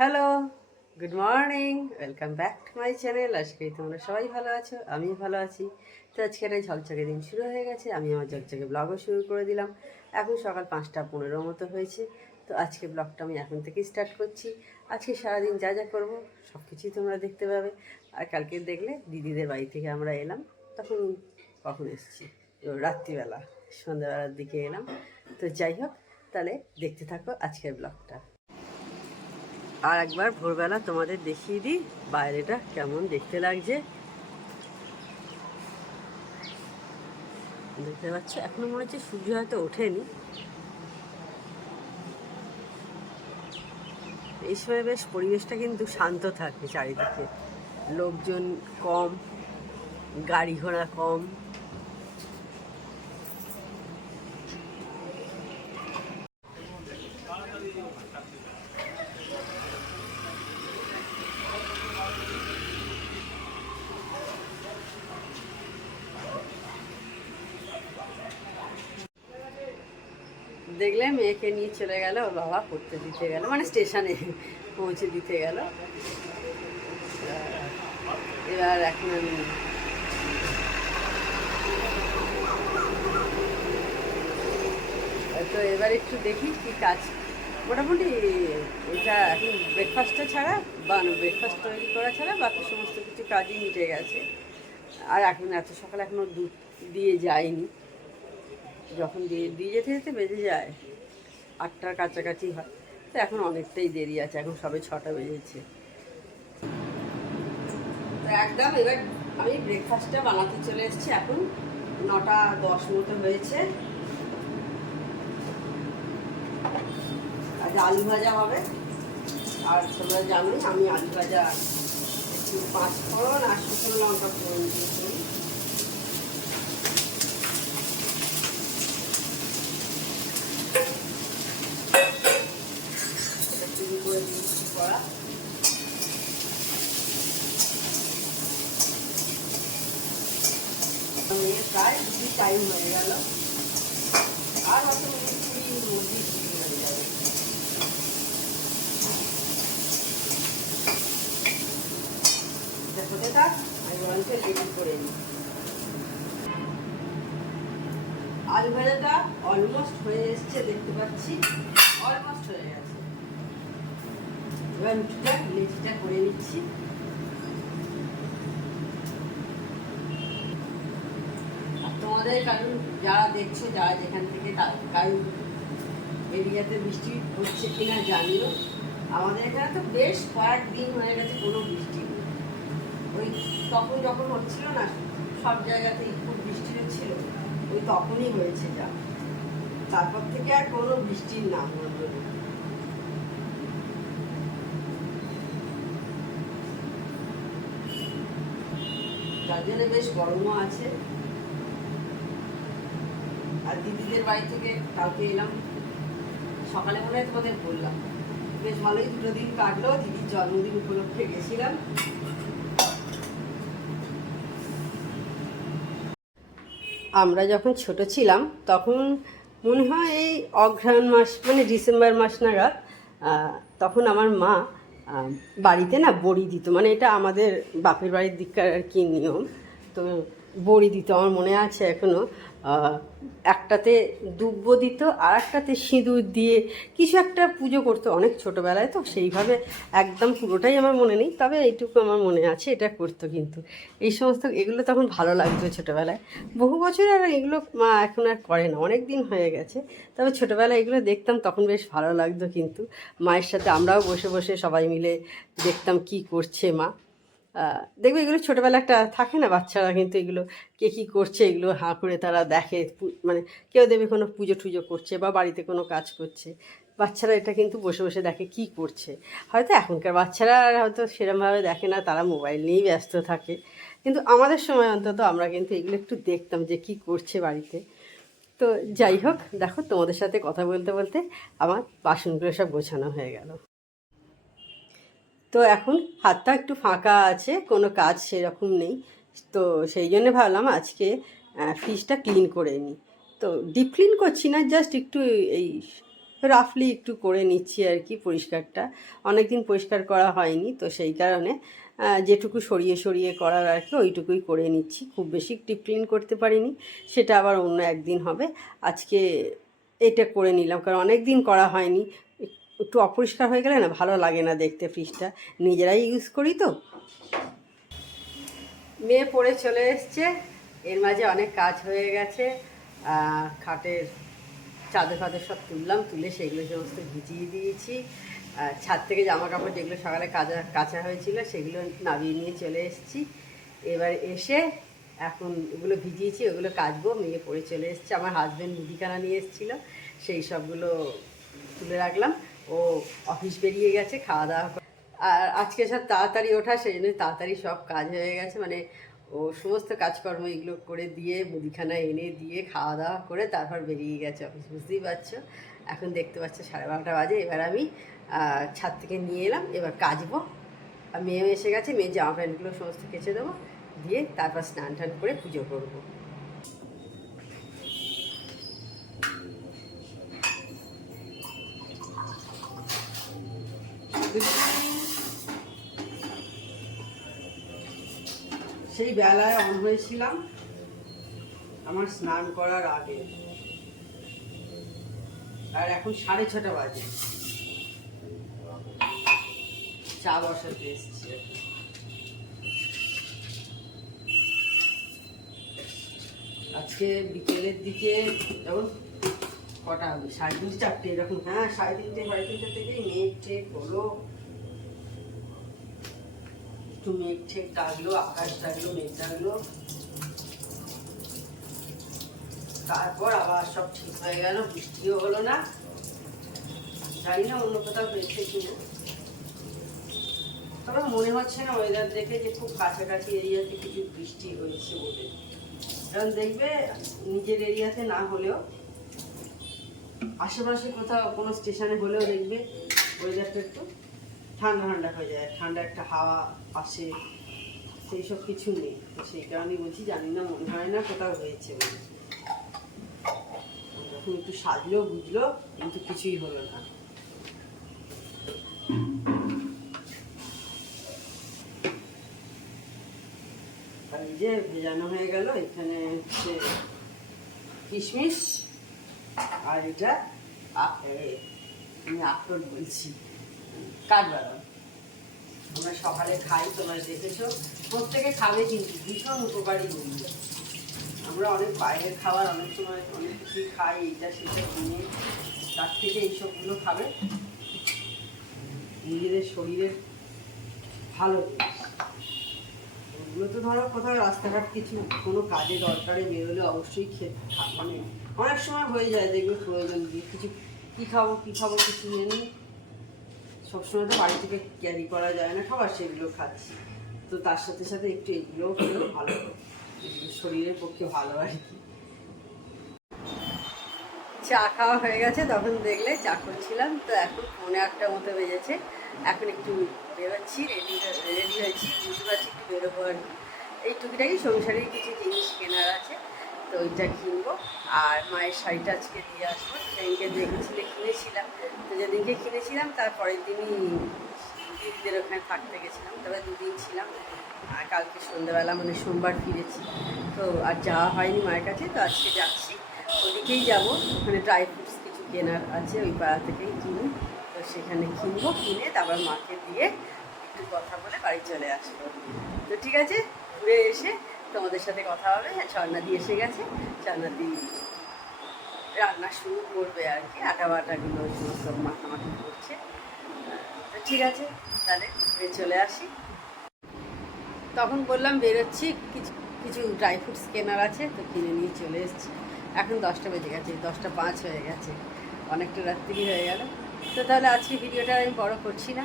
Hello good morning welcome back to my channel আজকে তোমরা সবাই ভালো আছো, আমিও ভালো আছি। তো আজকের এই ঝকঝকে দিন শুরু হয়ে গেছে, আমি আমার ঝকঝকে ব্লগও শুরু করে দিলাম। এখন সকাল পাঁচটা পনেরো মতো হয়েছে, তো আজকে ব্লগটা আমি এখন থেকেই স্টার্ট করছি। আজকে সারাদিন যা যা করব সব কিছুই তোমরা দেখতে পাবে। আর কালকে দেখলে দিদিদের বাড়ি থেকে আমরা এলাম, তখন কখন এসেছি? রাত্রিবেলা, সন্ধ্যাবেলার দিকে এলাম। তো যাই হোক, তাহলে দেখতে থাকো আজকের ব্লগটা আর একবার ভোরবেলা তোমাদের দেখিয়ে দিই বাইরেটা কেমন দেখতে লাগছে। দেখতে পাচ্ছ, এখনও মনে হচ্ছে সূর্য হয়তো ওঠেনি। এই সময় বেশ পরিবেশটা কিন্তু শান্ত থাকে চারিদিকে। লোকজন কম, গাড়ি ঘোড়া কম দেখলে মেয়েকে নিয়ে চলে গেল ওর বাবা পড়তে দিতে গেল মানে স্টেশনে পৌঁছে দিতে গেল। এবার এখন আমি তো এবার একটু দেখি কি কাজ। মোটামুটি এটা এখন ব্রেকফাস্টটা ছাড়া বা ব্রেকফাস্ট তৈরি করা ছাড়া বাকি সমস্ত কিছু কাজই মিটে গেছে। আর এখন এত সকালে এখনও দুধ দিয়ে যায়নি। যখন দিয়ে দিয়ে যেতে যেতে বেজে যায়, আটটার কাছাকাছি হয়। তো এখন অনেকটাই দেরি আছে, এখন সবে ছটা বেজেছে। তো একদম এবার আমি ব্রেকফাস্টটা বানাতে চলে এসেছি, এখন নটা দশ মতো হয়েছে। আজ আলু ভাজা হবে, আর তোমরা জানোই আমি আলু ভাজা একটু পাঁচ ফোড়ন আর শুকনো লঙ্কা ফোড়ন দিয়ে করি এটা শুরু করে দিয়েছি করা মেয়ের প্রায় দুটি টাইম হয়ে গেল আর আলু অলমোস্ট হয়ে এসছে দেখতে পাচ্ছি অলমোস্ট হয়ে গেছে এবার রুটিটা লেচিটা করে নিচ্ছি। আর তোমাদের কারণ যারা দেখছ, যারা যেখান থেকে কারণ এরিয়াতে বৃষ্টি হচ্ছে কিনা জানিও। আমাদের এখানে তো বেশ কয়েকদিন হয়ে গেছে কোনো বৃষ্টি ওই তখন যখন হচ্ছিল না, সব জায়গাতেই খুব বৃষ্টি হচ্ছিল, ওই তখনই হয়েছে যা। তারপর থেকে আর কোনো বৃষ্টির নাম হলো যার জন্য বেশ গরমও আছে। আর দিদিদের বাড়ি থেকে কালকে এলাম। সকালে মনে হয় তোমাদের বললাম। বেশ ভালোই দুটো দিন কাটলো, দিদির জন্মদিন উপলক্ষে গেছিলাম। আমরা যখন ছোট ছিলাম, তখন মনে হয় এই অঘ্রাণ মাস মানে ডিসেম্বর মাস নাগাদ তখন আমার মা বাড়িতে না বড়ি দিত। মানে এটা আমাদের বাপের বাড়ির দিককার আর কি নিয়ম। তো বড়ি দিত, আমার মনে আছে এখনও একটাতে দুব্ব দিত আর একটাতে সিঁদুর দিয়ে কিছু একটা পুজো করতো অনেক ছোটোবেলায় তো, সেইভাবে একদম পুরোটাই আমার মনে নেই, তবে এইটুকু আমার মনে আছে, এটা করতো কিন্তু। এই সমস্ত, এগুলো তখন ভালো লাগতো ছোটোবেলায়। বহু বছর আর এগুলো মা এখন আর করে না, অনেক দিন হয়ে গেছে, তবে ছোটোবেলায় এগুলো দেখতাম, তখন বেশ ভালো লাগতো কিন্তু। মায়ের সাথে আমরাও বসে বসে সবাই মিলে দেখতাম কি করছে মা। দেখবে এগুলো ছোটোবেলা একটা থাকে না বাচ্চারা কিন্তু এগুলো কে কী করছে, এগুলো হাঁ করে তারা দেখে মানে কেউ দেবে কোনো পুজো টুজো করছে বা বাড়িতে কোনো কাজ করছে। বাচ্চারা এটা কিন্তু বসে বসে দেখে কি করছে। হয়তো এখনকার বাচ্চারা হয়তো সেরমভাবে দেখে না, তারা মোবাইল নিয়েই ব্যস্ত থাকে। কিন্তু আমাদের সময় অন্তত আমরা কিন্তু এগুলো একটু দেখতাম যে কি করছে বাড়িতে। তো যাই হোক, দেখো তোমাদের সাথে কথা বলতে বলতে আমার বাসনগুলো সব গোছানো হয়ে গেল। তো এখন হাতটা একটু ফাঁকা আছে, কোনো কাজ সেরকম নেই। তো সেই জন্য ভাবলাম আজকে ফ্রিজটা ক্লিন করে নিই তো ডিপ ক্লিন করছি না জাস্ট একটু এই রাফলি একটু করে নিচ্ছি আর কি পরিষ্কারটা। অনেক দিন পরিষ্কার করা হয়নি, তো সেই কারণে যেটুকু সরিয়ে সরিয়ে করার আর কি ওইটুকুই করে নিচ্ছি। খুব বেশি ডিপ ক্লিন করতে পারিনি, সেটা আবার অন্য একদিন হবে। আজকে এটা করে নিলাম, কারণ অনেক দিন করা হয়নি একটু অপরিষ্কার হয়ে গেলে না ভালো লাগে না দেখতে ফ্রিজটা। নিজেরাই ইউজ করি তো। মেয়ে পড়ে চলে এসছে। এর মাঝে অনেক কাজ হয়ে গেছে। খাটের চাদর ফাদর সব তুললাম, তুলে সেগুলো সমস্ত ভিজিয়ে দিয়েছি। ছাদ থেকে জামা কাপড় যেগুলো সকালে কাচা কাচা হয়েছিল সেগুলো নামিয়ে নিয়ে চলে এসেছি। এবার এসে এখন ওগুলো ভিজিয়েছি, ওগুলো কাচবো। মেয়ে পড়ে চলে এসছে, আমার হাজব্যান্ড মুদিখানা নিয়ে এসেছিল। সেই সবগুলো তুলে রাখলাম। ও অফিস বেরিয়ে গেছে, খাওয়া দাওয়া আর আজকে সব তাড়াতাড়ি ওঠা সেই জন্য তাড়াতাড়ি সব কাজ হয়ে গেছে। মানে ও সমস্ত কাজকর্ম এগুলো করে দিয়ে মুদিখানা এনে দিয়ে খাওয়া দাওয়া করে তারপর বেরিয়ে গেছে অফিস, বুঝতেই পারছ? এখন দেখতে পাচ্ছ সাড়ে বারোটা বাজে, এবার আমি ছাদ থেকে নিয়ে এলাম, এবার কাচবো। আর মেয়ে এসে গেছে, মেয়ের জামা প্যান্টগুলো সমস্ত কেচে দেবো, দিয়ে তারপর স্নান টান করে পুজো করব। বেলায় অন হয়েছিলাম আমার স্নান করার আগে। আর এখন সাড়ে ছটা বাজে। চা বসাতে এসছি আজকে বিকেলের দিকে যেমন কটা হবে? সাড়ে তিনটে, চারটে, এরকম। হ্যাঁ সাড়ে তিনটে সাড়ে তিনটে থেকেই মেঘ টেক হলো। একটু মেঘ ঠেক ডাকলো, আকাশ ডাকলো, মেঘ ডাকলো। তারপর আবার সব ঠিক হয়ে গেল, বৃষ্টিও হলো না। জানি না অন্য কোথাও হয়েছে কিনা। তবে মনে হচ্ছে না ওয়েদার দেখে যে খুব কাছাকাছি এরিয়াতে কিছু বৃষ্টি হয়েছে বলে। কারণ দেখবে, নিজের এরিয়াতে না হলেও, আশেপাশে কোথাও কোনো স্টেশনে হলেও দেখবে ওয়েদারটা একটু ঠান্ডা ঠান্ডা হয়ে যায়, ঠান্ডা একটা হাওয়া আসে, সেই সব কিছু নেই। তো সেই কারণেই বলছি, জানি না, মনে হয় না কোথাও হয়েছে যখন একটু সাজলো, বুঝলো, কিন্তু কিছুই হলো না। এই যে ভেজানো হয়ে গেল, এখানে হচ্ছে কিশমিশ, আর এটা আমি আখরোট বলছি। কাঠবাদাম। আমরা সকালে খাই, তোমরা দেখেছ? প্রত্যেকে খাবে কিন্তু ভীষণ উপকারী বলি আমরা অনেক বাইরের খাবার, অনেক সময় অনেক কিছুই খাই, এইটা, সেটা কিনে তার থেকে এইসবগুলো খাবে। নিজেদের শরীরের ভালো জিনিস। ওগুলো তো ধরো কোথাও রাস্তাঘাট কিছু, কোনো কাজে দরকারে বেরোলে অবশ্যই খেতে মানে অনেক সময় হয়ে যায় দেখবে প্রয়োজন দিয়ে। কিছু কী খাব কী খাব, কিছু নেই সবসময় তো বাড়ি থেকে ক্যারি করা যায় না, খাবার সেগুলো খাচ্ছি। তো তার সাথে সাথে একটু এগুলোও খেলেও ভালো শরীরের পক্ষে ভালো আর কি। চা খাওয়া হয়ে গেছে, তখন দেখলে চা করছিলাম। তো এখন পৌনে আটটা মতো বেজেছে। এখন একটু বেরোচ্ছি রেডি রেডি হয়েছি। বুঝতে পারছি একটু বেরোবো আর এই টুকিটাকি সংসারের কিছু জিনিস কেনার আছে। তো ওইটা কিনবো। আর মায়ের শাড়িটা আজকে দিয়ে আসব। সেদিনকে দেখেছিলে কিনেছিলাম। তো যেদিনকে কিনেছিলাম তারপরের দিনই দিদিদের ওখানে থাকতে গেছিলাম। তবে দুদিন ছিলাম। আর কালকে সন্ধ্যাবেলা মানে সোমবার ফিরেছি। তো আর যাওয়া হয়নি মায়ের কাছে, তো আজকে যাচ্ছি। ওদিকেই যাব। ওখানে ড্রাই ফ্রুটস কিছু কেনার আছে, ওই পাড়া থেকেই কিনি। তো সেখানে কিনবো, কিনে তারপর মাকে দিয়ে একটু কথা বলে বাড়ি চলে আসব। তো ঠিক আছে, ঘুরে এসে তোমাদের সাথে কথা হবে। হ্যাঁ স্বর্ণাদি এসে গেছে। স্বর্ণাদি রান্না শুরু করবে আর কি। আটা বাটাগুলো সমস্ত মাখামাখি করছে। তো ঠিক আছে, তাহলে ঘুরে চলে আসি। তখন বললাম, বেরোচ্ছি। কিছু কিছু ড্রাই ফ্রুটস কেনার আছে, তো কিনে নিয়ে চলে এসেছি। এখন দশটা বেজে গেছে, দশটা পাঁচ হয়ে গেছে। অনেকটা রাত্রি হয়ে গেল। তো তাহলে আজকে ভিডিওটা আমি বড় করছি না।